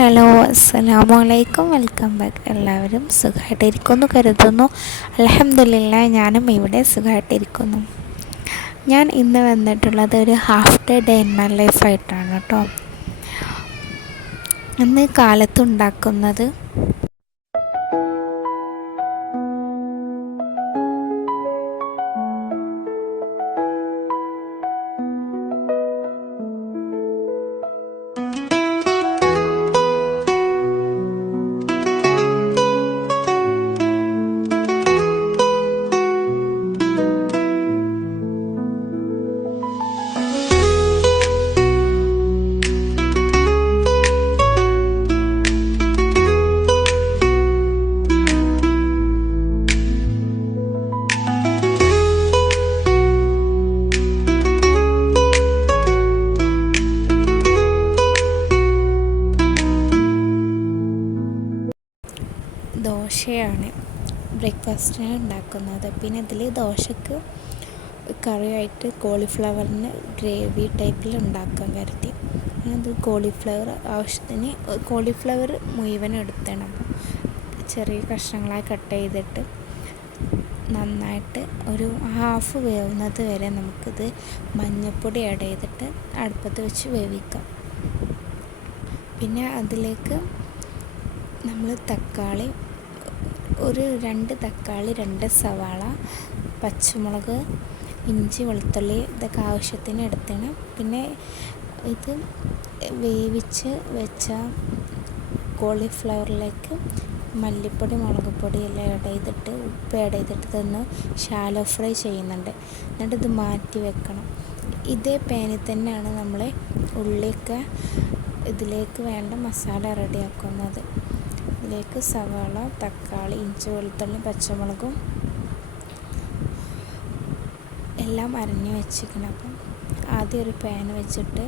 Hello, അസ്സലാമു അലൈക്കും. Welcome back. എല്ലാവരും സുഖമായിട്ടിരിക്കുന്നു കരുതുന്നു. അൽഹംദുലില്ലാ, ഞാനും ഇവിടെ സുഖമായിട്ടിരിക്കുന്നു. ഞാൻ ഇന്ന് വന്നിട്ടുള്ളത് ഒരു ഹാഫ് ഡേ ഇൻ മൈ ലൈഫായിട്ടാണ് കേട്ടോ. ഇന്ന് കാലത്തുണ്ടാക്കുന്നത് ദോശയാണ് ബ്രേക്ക്ഫാസ്റ്റിന് ഉണ്ടാക്കുന്നത്. പിന്നെ ഇതിൽ ദോശക്ക് കറിയായിട്ട് കോളിഫ്ലവറിന് ഗ്രേവി ടൈപ്പിൽ ഉണ്ടാക്കാൻ കരുതി. അത് കോളിഫ്ലവർ ആവശ്യത്തിന് കോളിഫ്ലവർ മുഴുവൻ എടുത്തണം. ചെറിയ കഷ്ണങ്ങളായി കട്ട് ചെയ്തിട്ട് നന്നായിട്ട് ഒരു ഹാഫ് വേവുന്നത് വരെ നമുക്കിത് മഞ്ഞൾപ്പൊടി ആഡ് ചെയ്തിട്ട് അടുപ്പത്ത് വെച്ച് വേവിക്കാം. പിന്നെ അതിലേക്ക് നമ്മൾ തക്കാളി, ഒരു 2 തക്കാളി, 2 സവാള, പച്ചമുളക്, ഇഞ്ചി, വെളുത്തുള്ളി ഇതൊക്കെ ആവശ്യത്തിന് എടുക്കണം. പിന്നെ ഇത് വേവിച്ച് വെച്ച കോളിഫ്ലവറിലേക്ക് മല്ലിപ്പൊടി, മുളക് പൊടി എല്ലാം ആഡ് ചെയ്തിട്ട് ഉപ്പ് ആഡ് ചെയ്തിട്ട് ഇതൊന്ന് ഷാലോ ഫ്രൈ ചെയ്യുന്നുണ്ട്. എന്നിട്ട് ഇത് മാറ്റി വെക്കണം. ഇതേ പാനിൽ തന്നെയാണ് നമ്മൾ ഉള്ളിയൊക്കെ ഇതിലേക്ക് വേണ്ട മസാല റെഡിയാക്കുന്നത്. ഇതിലേക്ക് സവാള, തക്കാളി, ഇഞ്ചി, വെളുത്തുള്ളി, പച്ചമുളകും എല്ലാം അരിഞ്ഞ് വെച്ചിരിക്കണം. അപ്പം ആദ്യം ഒരു പാൻ വെച്ചിട്ട്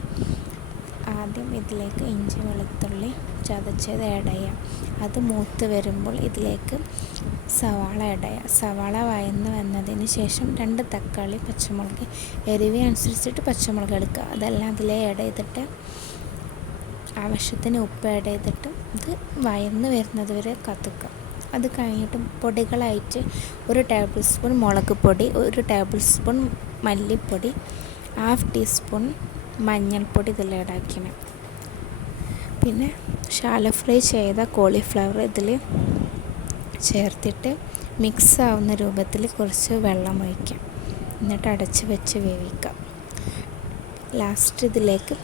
ആദ്യം ഇതിലേക്ക് ഇഞ്ചി, വെളുത്തുള്ളി ചതച്ചത് ആഡ് ചെയ്യാം. അത് മൂത്ത് വരുമ്പോൾ ഇതിലേക്ക് സവാള ആഡ് ചെയ്യാം. സവാള വന്നതിന് ശേഷം 2 തക്കാളി, പച്ചമുളക് എരിവിനനുസരിച്ചിട്ട് പച്ചമുളക് എടുക്കുക. അതെല്ലാം അതിലേ ആഡ് ചെയ്തിട്ട് ആവശ്യത്തിന് ഉപ്പ് ആഡ് ചെയ്തിട്ട് ഇത് വഴന്ന് വരുന്നത് വരെ കത്തിക്കുക. അത് കഴിഞ്ഞിട്ട് പൊടികളായിട്ട് 1 ടേബിൾ സ്പൂൺ മുളക് പൊടി, 1 ടേബിൾ സ്പൂൺ മല്ലിപ്പൊടി, 1/2 ടീസ്പൂൺ മഞ്ഞൾപ്പൊടി ഇതിൽ ആഡാക്കണം. പിന്നെ ഷാലോ ഫ്രൈ ചെയ്ത കോളിഫ്ലവർ ഇതിൽ ചേർത്തിട്ട് മിക്സ് ആവുന്ന രൂപത്തിൽ കുറച്ച് വെള്ളം ഒഴിക്കാം. എന്നിട്ട് അടച്ച് വെച്ച് വേവിക്കാം. ലാസ്റ്റ് ഇതിലേക്ക്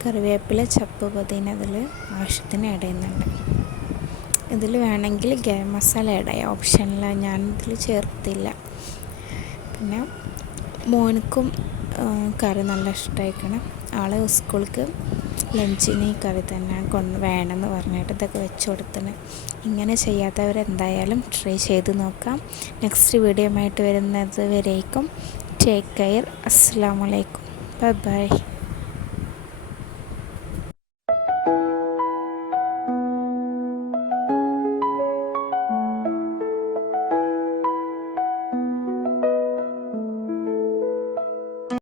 കറിവേപ്പില, ചപ്പ്, പുതിന അതിൽ ആവശ്യത്തിന് ആഡ് ചെയ്യുന്നുണ്ട്. ഇതിൽ വേണമെങ്കിൽ ഗരം മസാല ആഡ് ചെയ്യാം, ഓപ്ഷനിലാണ്, ഞാനിതിൽ ചേർത്തില്ല. പിന്നെ മോനക്കും കറി നല്ല ഇഷ്ടമായിരിക്കണം. ആളെ സ്കൂൾക്ക് ലഞ്ചിന് ഈ കറി തന്നെ വേണമെന്ന് പറഞ്ഞിട്ട് ഇതൊക്കെ വെച്ച് കൊടുത്തിന്. ഇങ്ങനെ ചെയ്യാത്തവരെന്തായാലും ട്രൈ ചെയ്ത് നോക്കാം. നെക്സ്റ്റ് വീഡിയോ ആയിട്ട് വരുന്നത് വരേക്കും ടേക്ക് കെയർ. അസ്സലാമു അലൈക്കും. Bye bye.